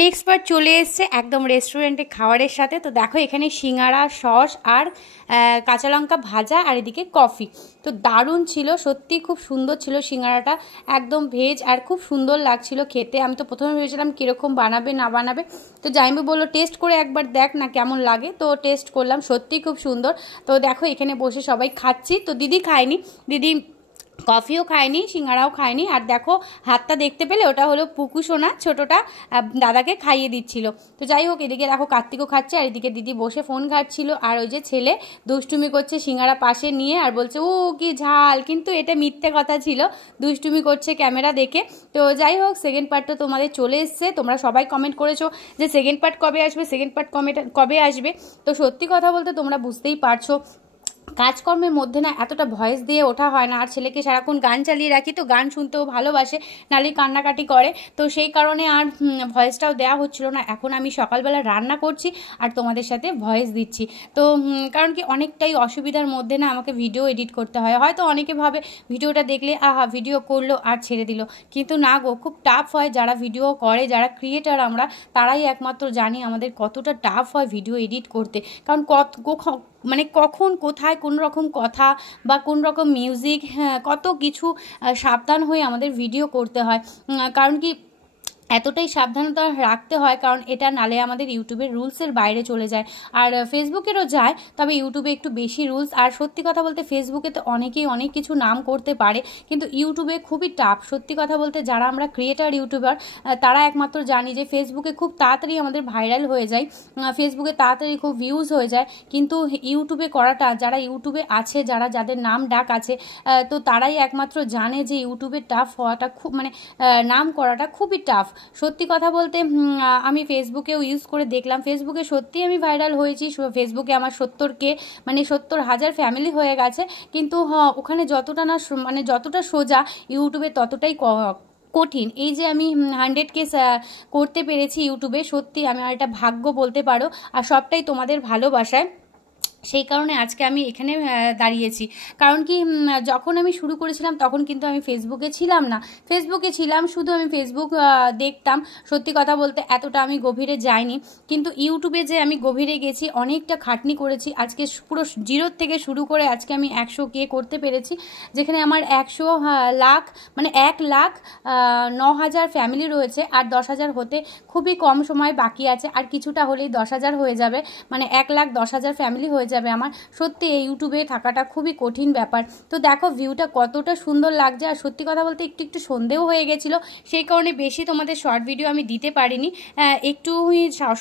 Next বার চলে এসছে একদম রেস্টুরেন্টে খাবারের সাথে। তো দেখো এখানে সিঙ্গারা, সস আর কাঁচা লঙ্কা ভাজা আর এদিকে কফি। তো দারুণ ছিল, সত্যি খুব সুন্দর ছিল সিঙ্গারাটা, একদম ভেজ আর খুব সুন্দর লাগছিল খেতে। আমি তো প্রথমে ভেবেছিলাম কীরকম বানাবে না বানাবে, তো জামাইবাবু বললো টেস্ট করে একবার দেখ না কেমন লাগে। তো টেস্ট করলাম, সত্যি খুব সুন্দর। তো দেখো এখানে বসে সবাই খাচ্ছি। তো দিদি খায়নি, দিদি কফিও খায়নি, সিঙ্গারাও খায়নি। আর দেখো হাতটা দেখতে পেলে, ওটা হলো পুকু সোনা, ছোটোটা দাদাকে খাইয়ে দিচ্ছিল। তো যাই হোক, এদিকে দেখো কার্তিকও খাচ্ছে আর এদিকে দিদি বসে ফোন ঘাটছিল। আর ওই যে ছেলে দুষ্টুমি করছে সিঙ্গারা পাশে নিয়ে আর বলছে ও কি ঝাল, কিন্তু এটা মিথ্যে কথা ছিল, দুষ্টুমি করছে ক্যামেরা দেখে। তো যাই হোক, সেকেন্ড পার্টটা তোমাদের চলে এসছে। তোমরা সবাই কমেন্ট করেছো যে সেকেন্ড পার্ট কবে আসবে, সেকেন্ড পার্ট কবে আসবে। তো সত্যি কথা বলতে তোমরা বুঝতেই পারছো কাজকর্মের মধ্যে না এতটা ভয়েস দিয়ে ওঠা হয় না। আর ছেলেকে সারাক্ষণ গান চালিয়ে রাখি, তো গান শুনতেও ভালোবাসে, নালে কান্নাকাটি করে। তো সেই কারণে আর ভয়েসটাও দেওয়া হচ্ছিল না। এখন আমি সকালবেলা রান্না করছি আর তোমাদের সাথে ভয়েস দিচ্ছি। তো কারণ কি অনেকটাই অসুবিধার মধ্যে না আমাকে ভিডিও এডিট করতে হয়। হয়তো অনেকে ভাবে ভিডিওটা দেখলে আহা ভিডিও করলো আর ছেড়ে দিল, কিন্তু না গো, খুব টাফ হয়। যারা ভিডিও করে, যারা ক্রিয়েটার আমরা, তারাই একমাত্র জানি আমাদের কতটা টাফ হয় ভিডিও এডিট করতে। কারণ মানে কখন কোথায় কোন রকম কথা বা কোন রকম মিউজিক, কত কিছু সাবধান হয়ে আমাদের ভিডিও করতে হয়। কারণ কি এতটাই সাবধানতা রাখতে হয়, কারণ এটা নালে আমাদের ইউটিউবের রুলসের বাইরে চলে যায়। আর ফেসবুকেরও যায়, তবে ইউটিউবে একটু বেশি রুলস। আর সত্যি কথা বলতে ফেসবুকে তো অনেকেই অনেক কিছু নাম করতে পারে, কিন্তু ইউটিউবে খুবই টাফ। সত্যি কথা বলতে যারা আমরা ক্রিয়েটার ইউটিউবার, তারা একমাত্র জানি যে ফেসবুকে খুব তাড়াতাড়ি আমাদের ভাইরাল হয়ে যায়, ফেসবুকে তাড়াতাড়ি খুব ভিউজ হয়ে যায়। কিন্তু ইউটিউবে করাটা, যারা ইউটিউবে আছে, যাদের নাম ডাক আছে, তো তারাই একমাত্র জানে যে ইউটিউবে টাফ হওয়াটা খুব, মানে নাম করাটা খুবই টাফ। সত্যি কথা বলতে আমি ফেসবুকেও ইউজ করে দেখলাম, ফেসবুকে সত্যিই আমি ভাইরাল হয়েছি। ফেসবুকে আমার 70K মানে 70,000 ফ্যামিলি হয়ে গেছে। কিন্তু ওখানে যতটা না মানে যতটা সোজা, ইউটিউবে ততটাই কঠিন। এই যে আমি 100K করতে পেরেছি ইউটিউবে, সত্যি আমি আর এটা ভাগ্য বলতে পারো, আর সবটাই তোমাদের ভালোবাসায়। সেই কারণে আজকে আমি এখানে দাঁড়িয়েছি। কারণ কি যখন আমি শুরু করেছিলাম তখন কিন্তু আমি ফেসবুকে ছিলাম না, ফেসবুকে ছিলাম শুধু আমি ফেসবুক দেখতাম। সত্যি কথা বলতে এতটা আমি গভীরে যাইনি, কিন্তু ইউটিউবে যে আমি গভীরে গেছি, অনেকটা খাটনি করেছি। আজকে পুরো জিরোর থেকে শুরু করে আজকে আমি 100K করতে পেরেছি, যেখানে আমার 100 লাখ মানে 1,09,000 ফ্যামিলি রয়েছে। আর 10,000 হতে খুবই কম সময় বাকি আছে, আর কিছুটা হলেই 10,000 হয়ে যাবে, মানে 1,10,000 ফ্যামিলি হয়ে যাবে আমার। সত্যি এই ইউটিউবে থাকাটা খুবই কঠিন ব্যাপার। তো দেখো ভিউটা কতটা সুন্দর লাগছে। আর সত্যি কথা বলতে একটু একটু সন্দেহ হয়ে গেছিলো, সেই কারণে বেশি তোমাদের শর্ট ভিডিও আমি দিতে পারিনি। একটু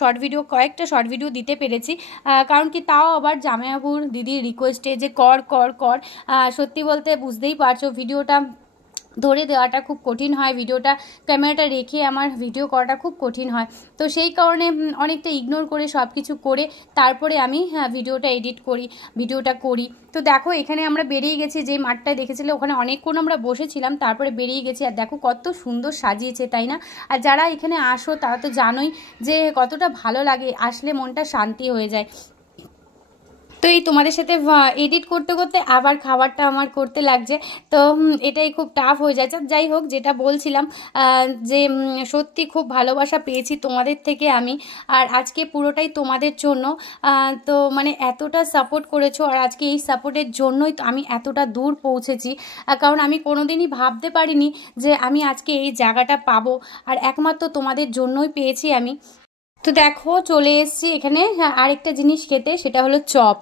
শর্ট ভিডিও, কয়েকটা শর্ট ভিডিও দিতে পেরেছি। কারণ কি তাও আবার জামাইবাবুর দিদির রিকোয়েস্টে যে কর কর কর। সত্যি বলতে বুঝতেই পারছো ভিডিওটা ধরে দেওয়াটা খুব কঠিন হয়, ভিডিওটা ক্যামেরাটা রেখে আমার ভিডিও করাটা খুব কঠিন হয়। তো সেই কারণে অনেকটা ইগনোর করে সব কিছু করে তারপরে আমি ভিডিওটা এডিট করি, ভিডিওটা করি। তো দেখো এখানে আমরা বেরিয়ে গেছি, যে মাঠটায় দেখেছিলে ওখানে অনেকক্ষণ আমরা বসেছিলাম, তারপরে বেরিয়ে গেছি। আর দেখো কত সুন্দর সাজিয়েছে, তাই না? আর যারা এখানে আসো তারা তো জানোই যে কতটা ভালো লাগে, আসলে মনটা শান্তি হয়ে যায়। তো এই তোমাদের সাথে এডিট করতে করতে আবার খাবারটা আমার করতে লাগছে, তো এটাই খুব টাফ হয়ে যাচ্ছে। যাই হোক, যেটা বলছিলাম যে সত্যি খুব ভালোবাসা পেয়েছি তোমাদের থেকে আমি, আর আজকে পুরোটাই তোমাদের জন্য। তো মানে এতটা সাপোর্ট করেছো, আর আজকে এই সাপোর্টের জন্যই তো আমি এতটা দূর পৌঁছেছি। কারণ আমি কোনোদিনই ভাবতে পারিনি যে আমি আজকে এই জায়গাটা পাবো, আর একমাত্র তোমাদের জন্যই পেয়েছি আমি। তো দেখো চলে এসেছি এখানে আরেকটা জিনিস খেতে, সেটা হলো চপ।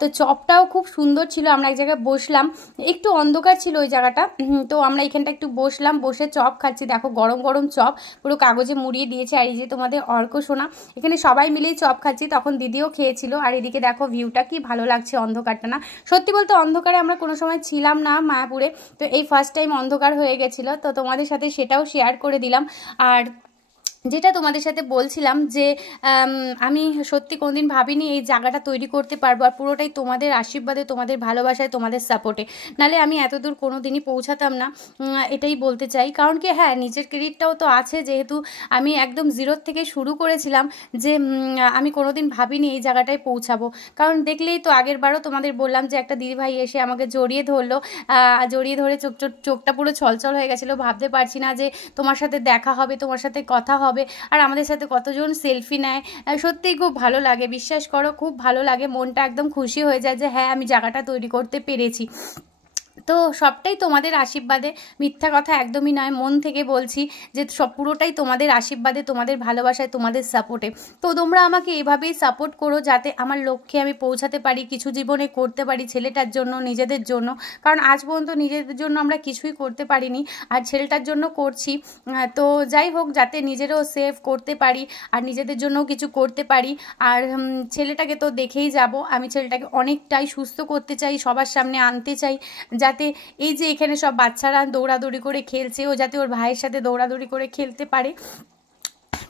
তো চপটাও খুব সুন্দর ছিল। আমরা এক জায়গায় বসলাম, একটু অন্ধকার ছিল ওই জায়গাটা, তো আমরা এখানটা একটু বসলাম, বসে চপ খাচ্ছি। দেখো গরম গরম চপ পুরো কাগজে মুড়িয়ে দিয়েছে। আর এই যে তোমাদের অর্ক সোনা, এখানে সবাই মিলেই চপ খাচ্ছি, তখন দিদিও খেয়েছিল। আর এদিকে দেখো ভিউটা কি ভালো লাগছে, অন্ধকারটা না? সত্যি বলতে অন্ধকারে আমরা কোনো সময় ছিলাম না মায়াপুরে, তো এই ফার্স্ট টাইম অন্ধকার হয়ে গেছিলো, তো তোমাদের সাথে সেটাও শেয়ার করে দিলাম। আর যেটা তোমাদের সাথে বলছিলাম যে আমি সত্যি কোনোদিন ভাবিনি এই জায়গাটা তৈরি করতে পারবো, আর পুরোটাই তোমাদের আশীর্বাদে, তোমাদের ভালোবাসায়, তোমাদের সাপোর্টে, নালে আমি এতদূর কোনো দিনই পৌঁছাতাম না। এটাই বলতে চাই। কারণ কি হ্যাঁ, নিজের ক্রেডিটটাও তো আছে, যেহেতু আমি একদম জিরোর থেকে শুরু করেছিলাম, যে আমি কোনোদিন ভাবিনি এই জায়গাটায় পৌঁছাবো। কারণ দেখলেই তো আগের বারও তোমাদের বললাম যে একটা দিদিভাই এসে আমাকে জড়িয়ে ধরলো, জড়িয়ে ধরে চোখটা পুরো ছলছল হয়ে গেছিলো, ভাবতে পারছি না যে তোমার সাথে দেখা হবে, তোমার সাথে কথা হবে। হবে, আর আমাদের সাথে কতজন সেলফি নেয়। সত্যিই খুব ভালো লাগে, বিশ্বাস করো খুব ভালো লাগে, মনটা একদম খুশি হয়ে যায় যে হ্যাঁ আমি জায়গাটা তৈরি করতে পেরেছি। তো সবটাই তোমাদের আশীর্বাদে, মিথ্যা কথা একদমই নয়, মন থেকে বলছি যে সব পুরোটাই তোমাদের আশীর্বাদে, তোমাদের ভালোবাসায়, তোমাদের সাপোর্টে। তো তোমরা আমাকে এভাবেই সাপোর্ট করো যাতে আমার লক্ষ্যে আমি পৌঁছাতে পারি, কিছু জীবনে করতে পারি ছেলেটার জন্য, নিজেদের জন্য। কারণ আজ পর্যন্ত নিজেদের জন্য আমরা কিছুই করতে পারিনি, আর ছেলেটার জন্য করছি। তো যাই হোক, যাতে নিজেরও সেভ করতে পারি আর নিজেদের জন্যও কিছু করতে পারি। আর ছেলেটাকে তো দেখেই যাব, আমি ছেলেটাকে অনেকটাই সুস্থ করতে চাই, সবার সামনে আনতে চাই, যাতে এই যে এখানে সব বাচ্চারা দৌড়াদৌড়ি করে খেলছে, ও যাতে ওর ভাইয়ের সাথে দৌড়াদৌড়ি করে খেলতে পারে।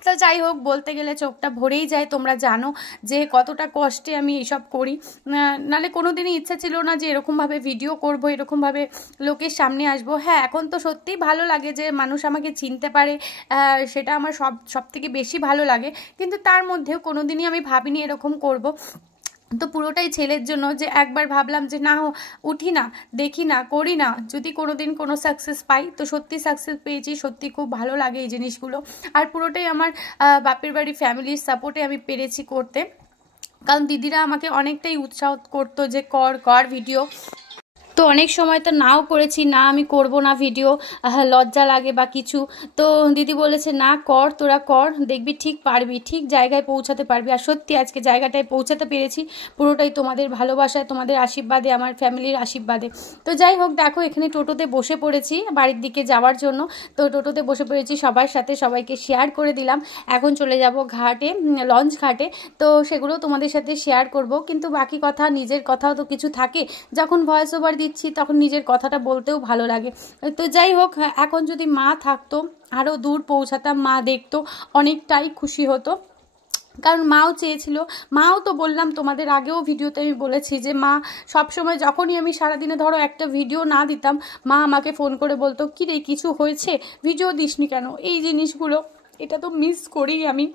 তো যাই হোক, বলতে গেলে চোখটা ভরেই যায়, তোমরা জানো যে কতটা কষ্টে আমি এইসব করি। নাহলে কোনো দিনই ইচ্ছা ছিল না যে এরকমভাবে ভিডিও করব, এরকমভাবে লোকের সামনে আসব। হ্যাঁ, এখন তো সত্যিই ভালো লাগে যে মানুষ আমাকে চিনতে পারে, সেটা আমার সব থেকে বেশি ভালো লাগে। কিন্তু তার মধ্যেও কোনো দিনই আমি ভাবিনি এরকম করব। তো পুরোটাই ছেলের জন্য, যে একবার ভাবলাম যে না উঠি না, দেখি না, করি না, যদি কোনো দিন কোনো সাকসেস পাই। তো সত্যি সাকসেস পেয়েছি, সত্যি খুব ভালো লাগে এই জিনিসগুলো। আর পুরোটাই আমার বাপের বাড়ি ফ্যামিলির সাপোর্টে আমি পেরেছি করতে, কারণ দিদিরা আমাকে অনেকটাই উৎসাহ করতো যে কর ভিডিও। তো অনেক সময় তো নাও করেছি, না আমি করব না ভিডিও, লজ্জা লাগে বা কিছু। তো দিদি বলেছে না কর, তোরা কর, দেখবি ঠিক পারবি, ঠিক জায়গায় পৌঁছাতে পারবি। আর সত্যি আজকে জায়গাটায় পৌঁছাতে পেরেছি, পুরোটাই তোমাদের ভালোবাসায়, তোমাদের আশীর্বাদে, আমার ফ্যামিলির আশীর্বাদে। তো যাই হোক, দেখো এখানে টোটোতে বসে পড়েছি বাড়ির দিকে যাওয়ার জন্য। তো টোটোতে বসে পড়েছি সবার সাথে, সবাইকে শেয়ার করে দিলাম। এখন চলে যাব ঘাটে, লঞ্চ ঘাটে। তো সেগুলো তোমাদের সাথে শেয়ার করব, কিন্তু বাকি কথা, নিজের কথাও তো কিছু থাকে, যখন ভয়েস ওভার দিচ্ছি তখন নিজের কথাটা বলতেও ভালো লাগে। তো যাই হোক, এখন যদি মা থাকতো আরও দূর পৌঁছাতাম, মা দেখতো, অনেকটাই খুশি হতো। কারণ মাও চেয়েছিল, মাও তো বললাম তোমাদের আগেও ভিডিওতে আমি বলেছি যে মা সবসময় যখনই আমি সারাদিনে ধরো একটা ভিডিও না দিতাম, মা আমাকে ফোন করে বলতো কী রে কিছু হয়েছে, ভিডিও দিসনি কেন। এই জিনিসগুলো, এটা তো মিস করি আমি,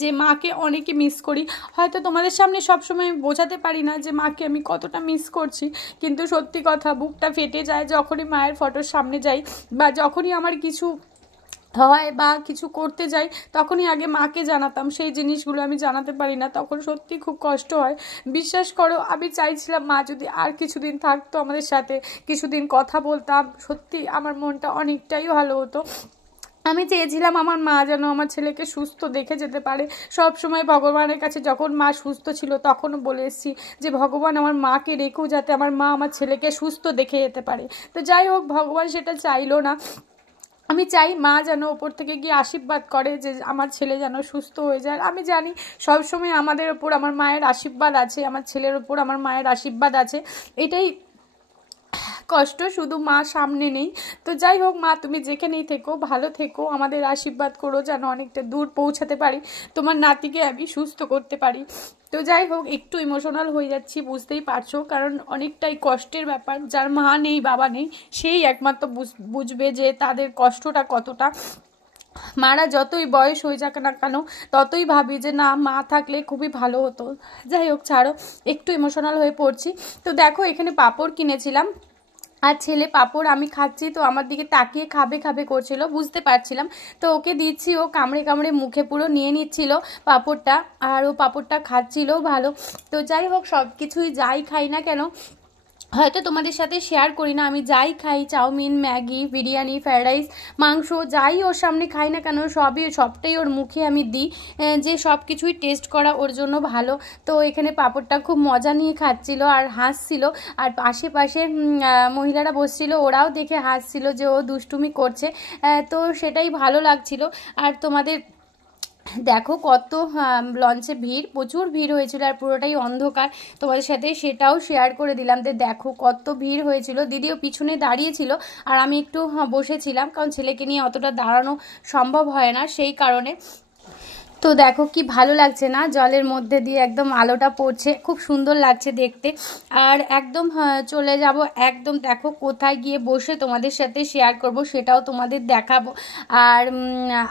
যে মাকে অনেকে মিস করি। হয়তো তোমাদের সামনে সবসময় বোঝাতে পারি না যে মাকে আমি কতটা মিস করছি, কিন্তু সত্যি কথা বুকটা ফেটে যায় যখনই মায়ের ফটোর সামনে যাই, বা যখনই আমার কিছু হয় বা কিছু করতে যাই, তখনই আগে মাকে জানাতাম, সেই জিনিসগুলো আমি জানাতে পারি না, তখন সত্যি খুব কষ্ট হয়। বিশ্বাস করো, আমি চাইছিলাম মা যদি আর কিছুদিন থাকতো আমাদের সাথে, কিছুদিন কথা বলতাম, সত্যি আমার মনটা অনেকটাই ভালো হতো। আমি চেয়েছিলাম আমার মা যেন আমার ছেলেকে সুস্থ দেখে যেতে পারে। সব সময় ভগবানের কাছে, যখন মা সুস্থ ছিল তখনও বলে এসেছি যে ভগবান আমার মাকে রেখেও যাতে আমার মা আমার ছেলেকে সুস্থ দেখে যেতে পারে। তো যাই হোক, ভগবান সেটা চাইলো না। আমি চাই মা যেন ওপর থেকে গিয়ে আশীর্বাদ করে যে আমার ছেলে যেন সুস্থ হয়ে যায়। আমি জানি সবসময় আমাদের ওপর আমার মায়ের আশীর্বাদ আছে, আমার ছেলের ওপর আমার মায়ের আশীর্বাদ আছে, এটাই কষ্ট, শুধু মা সামনে নেই। তো যাই হোক, মা তুমি যেখানেই থেকো ভালো থেকো, আমাদের আশীর্বাদ করো যেন অনেকটা দূর পৌঁছাতে পারি, তোমার নাতিকে আমি সুস্থ করতে পারি। তো যাই হোক, একটু ইমোশনাল হয়ে যাচ্ছি, বুঝতেই পারছো, কারণ অনেকটাই কষ্টের ব্যাপার। যার মা নেই, বাবা নেই, সেই একমাত্র বুঝবে যে তাদের কষ্টটা কতটা। মারা যতই বয়স হয়ে যাক না কেন, ততই ভাবি যে না মা থাকলে খুবই ভালো হতো। যাই হোক, ছাড়ো, একটু ইমোশনাল হয়ে পড়ছি। তো দেখো এখানে পাঁপড় কিনেছিলাম, আর ছেলে পাঁপড় আমি খাচ্ছি, তো আমার দিকে তাকিয়ে খাবে খাবে করছিল, বুঝতে পারছিলাম। তো ওকে দিচ্ছি, ও কামড়ে কামড়ে মুখে পুরো নিয়ে নিচ্ছিল পাঁপড়টা, আর ও পাঁপড়টা খাচ্ছিলও ভালো। তো যাই হোক, সব কিছুই যাই খাই না কেন, হয়তো তোমাদের সাথে শেয়ার করি না, আমি যাই খাই, chow mein, Maggi, biryani, fried rice, মাংস, যাই ওর সামনে খাই না কেন, সবটাই ওর মুখে আমি দিই, যে সব কিছুই টেস্ট করা ওর জন্য ভালো। তো এখানে পাঁপড়টা খুব মজা নিয়ে খাচ্ছিল আর হাসছিল, আর আশেপাশে মহিলারা বসছিল, ওরাও দেখে হাসছিল যে ও দুষ্টুমি করছে। তো সেটাই ভালো লাগছিল। আর তোমাদের দেখো কত লঞ্চে ভিড়, প্রচুর ভিড় হয়েছিল, আর পুরোটাই অন্ধকার, তোমাদের সাথে সেটাও শেয়ার করে দিলাম যে দেখো কত ভিড় হয়েছিল। দিদিও পিছনে দাঁড়িয়েছিল আর আমি একটু বসেছিলাম, কারণ ছেলেকে নিয়ে অতটা দাঁড়ানো সম্ভব হয় না, সেই কারণে। তো দেখো কি ভালো লাগছে না, জলের মধ্যে দিয়ে একদম আলোটা পড়ছে, খুব সুন্দর লাগছে দেখতে। আর একদম চলে যাব, একদম দেখো কোথায় গিয়ে বসে তোমাদের সাথে শেয়ার করব, সেটাও তোমাদের দেখাবো। আর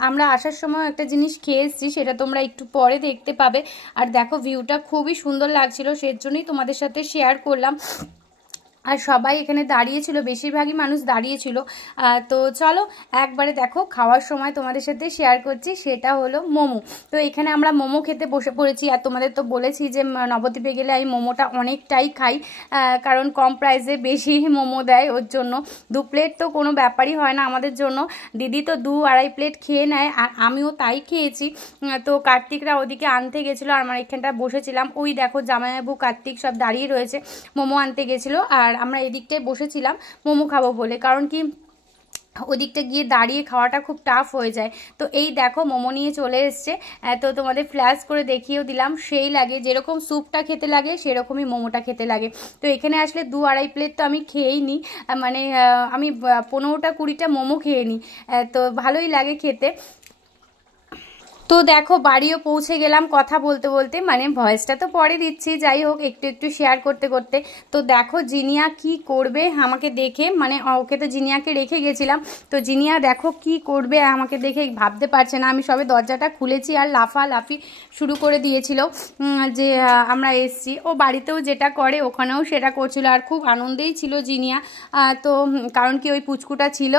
আমরা আসার সময় একটা জিনিস খেয়ে এসেছি, সেটা তোমরা একটু পরে দেখতে পাবে। আর দেখো ভিউটা খুবই সুন্দর লাগছিল, সেজন্যই তোমাদের সাথে শেয়ার করলাম। আর সবাই এখানে দাঁড়িয়েছিল, বেশিরভাগই মানুষ দাঁড়িয়েছিল। তো চলো একবারে দেখো খাওয়ার সময় তোমাদের সাথে শেয়ার করছি, সেটা হলো মোমো। তো এখানে আমরা মোমো খেতে বসে পড়েছি। আর তোমাদের তো বলেছি যে নবদ্বীপে গেলে আমি মোমোটা অনেকটাই খাই, কারণ কম প্রাইসে বেশি মোমো দেয়, ওর জন্য 2 প্লেট তো কোনো ব্যাপারই হয় না আমাদের জন্য। দিদি তো 2-2.5 প্লেট খেয়ে নেয়, আর আমিও তাই খেয়েছি। তো কার্তিকরা ওদিকে আনতে গেছিলো, আর আমরা এখানটা বসেছিলাম। ওই দেখো জামাইবাবু কার্তিক সব দাঁড়িয়ে রয়েছে, মোমো আনতে গেছিলো। আর আমরা এদিকটায় বসেছিলাম মোমো খাবো বলে, কারণ কি ওদিকটা গিয়ে দাঁড়িয়ে খাওয়াটা খুব টাফ হয়ে যায়। তো এই দেখো মোমো নিয়ে চলে এসছে। তো তোমাদের ফ্ল্যাশ করে দেখিয়েও দিলাম, সেই লাগে যেরকম স্যুপটা খেতে লাগে সেরকমই মোমোটা খেতে লাগে। তো এখানে আসলে 2-2.5 প্লেট তো আমি খেয়েই নিই, মানে আমি 15টা-20টা মোমো খেয়ে নিই। তো ভালোই লাগে খেতে। তো দেখো বাড়িও পৌঁছে গেলাম কথা বলতে বলতে, মানে ভয়েসটা তো পরে দিচ্ছি, যাই হোক একটু একটু শেয়ার করতে করতে। তো দেখো জিনিয়া কি করবে আমাকে দেখে, মানে ওকে তো জিনিয়াকে রেখে গেছিলাম, তো জিনিয়া দেখো কি করবে আমাকে দেখে ভাবতে পারছে না। আমি সবে দরজাটা খুলেছি আর লাফালাফি শুরু করে দিয়েছিল যে আমরা এসছি। ও বাড়িতেও যেটা করে ওখানেও সেটা করছিল, আর খুব আনন্দেই ছিল জিনিয়া। তো কারণ কি ওই পুচকুটা ছিল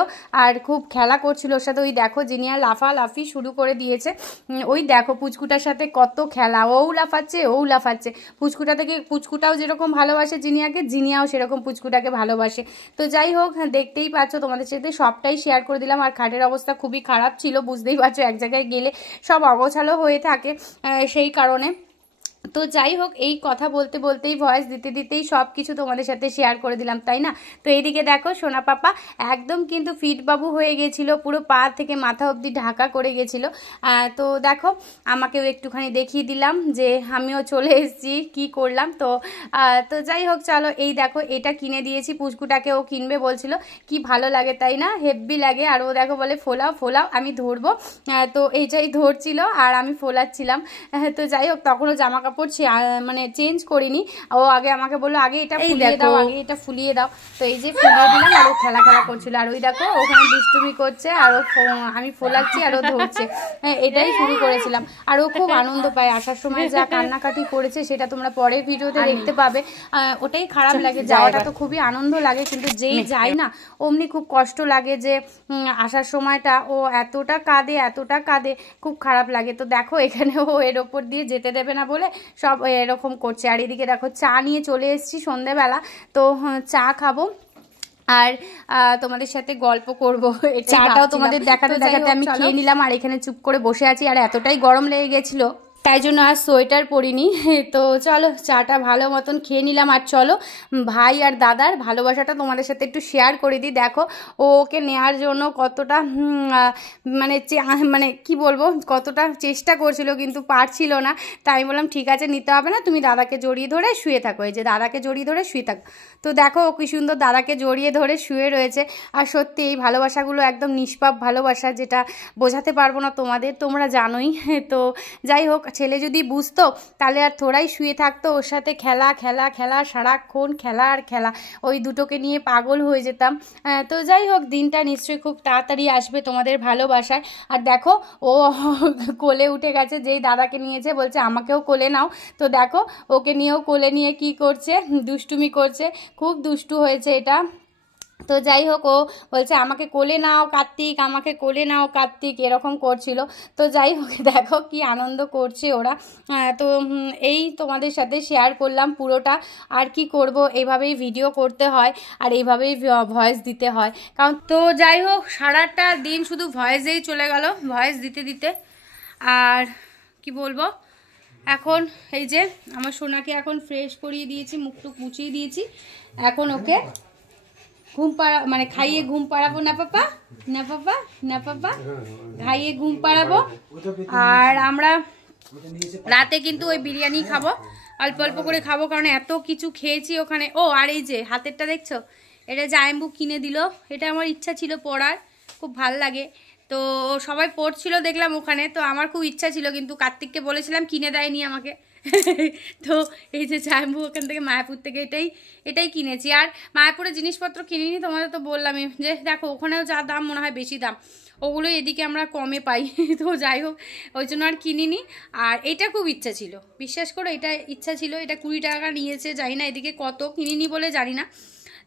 আর খুব খেলা করছিল ওর সাথে। ওই দেখো জিনিয়া লাফালাফি শুরু করে দিয়েছে। ওই দেখো পুচকুটার সাথে কত খেলা, ও লাফাচ্ছে। পুচকুটাও যেরকম ভালোবাসে জিনিয়াকে, জিনিয়াও সেরকম পুচকুটাকে ভালোবাসে। তো যাই হোক দেখতেই পাচ্ছ, তোমাদের সাথে সবটাই শেয়ার করে দিলাম। আর খাটের অবস্থা খুবই খারাপ ছিল, বুঝতেই পারছো এক জায়গায় গেলে সব অগোছালো হয়ে থাকে, সেই কারণে। তো যাই হোক এই কথা বলতে বলতেই ভয়েস দিতে দিতেই সব কিছু তোমাদের সাথে শেয়ার করে দিলাম, তাই না? তো এইদিকে দেখো সোনা পাপা একদম কিন্তু ফিট বাবু হয়ে গেছিল, পুরো পা থেকে মাথা অবধি ঢাকা করে গেছিলো। তো দেখো আমাকেও একটুখানি দেখিয়ে দিলাম যে আমিও চলে এসেছি কি করলাম। তো যাই হোক চলো, এই দেখো এটা কিনে দিয়েছি পুচকুটাকে, ও কিনবে বলছিল। কি ভালো লাগে তাই না, হেব্বি লাগে। আর ও দেখো বলে ফোলাও ফোলাও, আমি ধরবো। তো এইটাই ধরছিল আর আমি ফোলাচ্ছিলাম। তো যাই হোক তখনও জামা কাপড় মানে চেঞ্জ করিনি। ও আগে আমাকে বললো আগে এটা ফুলিয়ে দাও। তো এই যে ফুলিয়ে দিলাম, আর ও খেলা করছিল। আর ওই দেখো ওখানে দুষ্টুমি করছে, আর ও আমি ফোলাচ্ছি আর ও ধরছে। এটাই শুরু করেছিলাম। আর ও খুব আনন্দ পায়, আসার সময় যা কান্নাকাটি করেছে সেটা তোমরা পরের ভিডিওতে দেখতে পাবে। ওটাই খারাপ লাগে, যাওয়াটা তো খুবই আনন্দ লাগে, কিন্তু যেই যায় না অমনি খুব কষ্ট লাগে যে আসার সময়টা ও এতটা কাঁদে, খুব খারাপ লাগে। তো দেখো এখানে ও এর ওপর দিয়ে যেতে দেবে না বলে সব এরকম করছে। আর এদিকে দেখো চা নিয়ে চলে এসেছি সন্ধ্যেবেলা, তো চা খাবো আর তোমাদের সাথে গল্প করবো। চাটাও তোমাদের দেখাতে দেখাতে আমি খেয়ে নিলাম, আর এখানে চুপ করে বসে আছি। আর এতটাই গরম লেগে গেছিলো তাই জন্য আর সোয়েটার পরিনি। তো চলো চাটা ভালো মতন খেয়ে নিলাম। আর চলো ভাই আর দাদার ভালোবাসাটা তোমাদের সাথে একটু শেয়ার করে দিই। দেখো ওকে নেওয়ার জন্য কতটা মানে কি বলবো, কতটা চেষ্টা করছিল কিন্তু পারছিল না। তাই বললাম ঠিক আছে নিতে হবে না, তুমি দাদাকে জড়িয়ে ধরে শুয়ে থাকো। এই যে দাদাকে জড়িয়ে ধরে শুয়ে থাকো। তো দেখো ও কি সুন্দর দাদাকে জড়িয়ে ধরে শুয়ে রয়েছে। আর সত্যি এই ভালোবাসাগুলো একদম নিষ্পাপ ভালোবাসা, যেটা বোঝাতে পারবো না তোমাদের, তোমরা জানোই। তো যাই হোক ছেলে যদি বুঝতো তাহলে আর থোড়াই শুয়ে থাকতো, ওর সাথে খেলা সারাক্ষণ খেলা আর খেলা, ওই দুটোকে নিয়ে পাগল হয়ে যেতাম। তো যাই হোক দিনটা নিশ্চয়ই খুব তাড়াতাড়ি আসবে তোমাদের ভালোবাসায়। আর দেখো ও কোলে উঠে গেছে, যেই দাদাকে নিয়েছে বলছে আমাকেও কোলে নাও। তো দেখো ওকে নিয়েও কোলে নিয়ে কি করছে, দুষ্টুমি করছে, খুব দুষ্টু হয়েছে এটা। তো যাই হোক ও বলছে আমাকে কোলে নাও কার্তিক, এরকম করছিল। তো যাই হোক দেখো কি আনন্দ করছে ওরা। তো এই তোমাদের সাথে শেয়ার করলাম পুরোটা। আর কি করব, এইভাবেই ভিডিও করতে হয় আর এইভাবেই ভয়েস দিতে হয়। কারণ তো যাই হোক সারাটা দিন শুধু ভয়েসেই চলে গেল, ভয়েস দিতে দিতে। আর কি বলবো, এখন এই যে আমার সোনাকে এখন ফ্রেশ করিয়ে দিয়েছি, মুখটুক মুছিয়ে দিয়েছি। এখন ওকে খাইয়ে ঘুম পাড়াবো। না পাপা খাইয়ে ঘুম পাড়াবো। আর আমরা রাতে কিন্তু ওই বিরিয়ানি খাবো, অল্প অল্প করে খাবো, কারণ এত কিছু খেয়েছি ওখানে। ও আর এই যে হাতেরটা দেখছো, এটা জায়ম্বু কিনে দিল। এটা আমার ইচ্ছা ছিল পরার, খুব ভাল লাগে। তো সবাই পড়ছিল দেখলাম ওখানে, তো আমার খুব ইচ্ছা ছিল, কিন্তু কার্তিককে বলেছিলাম কিনে দেয়নি আমাকে। তো এই যে জায়ম্বু ওখান থেকে মায়াপুর থেকে এটাই কিনেছি। আর মায়াপুরের জিনিসপত্র কিনিনি, তোমাদের তো বললামই যে দেখো ওখানেও যা দাম মনে হয় বেশি দাম, ওগুলো এদিকে আমরা কমে পাই। তো যাই হোক ওই জন্য আর কিনিনি। আর এটা খুব ইচ্ছা ছিল, বিশ্বাস করো এটা ইচ্ছা ছিল। এটা 20 টাকা নিয়েছে, জানি না এদিকে কত, কিনিনি বলে জানি না।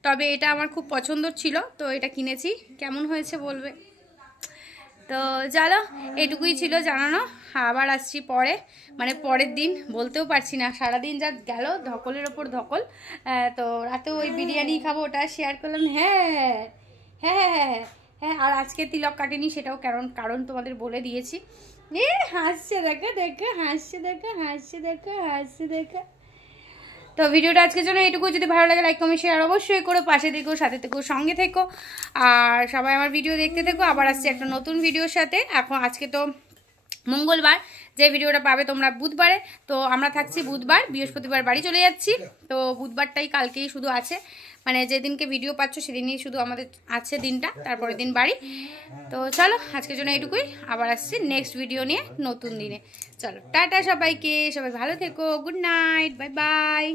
তবে এটা আমার খুব পছন্দর ছিল, তো এটা কিনেছি। কেমন হয়েছে বলবে। তো চলো, এটুকুই ছিল জানানো। আবার আসছি পরে, মানে পরের দিন, বলতেও পারছি না, সারাদিন যা গেল ধকলের ওপর ধকল। তো রাতেও ওই বিরিয়ানি খাবো, ওটা শেয়ার করলাম। হ্যাঁ হ্যাঁ হ্যাঁ হ্যাঁ হ্যাঁ। আর আজকে তিলক কাটেনি, সেটাও কারণ তোমাদের বলে দিয়েছি। হাসছে দেখো দেখো, হাসছে দেখো, হাসছে দেখো, হাসছে দেখো। তো ভিডিওটা আজকের জন্য এইটুকু। যদি ভালো লাগে লাইক কমেন্ট শেয়ার অবশ্যই করো, পাশে থেকো, সাথে থেকো, সঙ্গে থেকো, আর সবাই আমার ভিডিও দেখতে থেকো। আবার আসছি একটা নতুন ভিডিওর সাথে। আজকে তো মঙ্গলবার, যে ভিডিওটা পাবে তোমরা বুধবারে। তো আমরা থাকছি বুধবার, বৃহস্পতিবার বাড়ি চলে যাচ্ছি। তো বুধবারটাই কালকেই শুধু আছে, মানে যেদিনকে ভিডিও পাচ্ছ সেদিনই শুধু আমাদের আছে দিনটা, তারপরের দিন বাড়ি। তো চলো, আজকের জন্য এইটুকুই। আবার আসছি নেক্সট ভিডিও নিয়ে নতুন দিনে। চলো টাটা সবাইকে, সবাই ভালো থেকো, গুড নাইট, বাই বাই।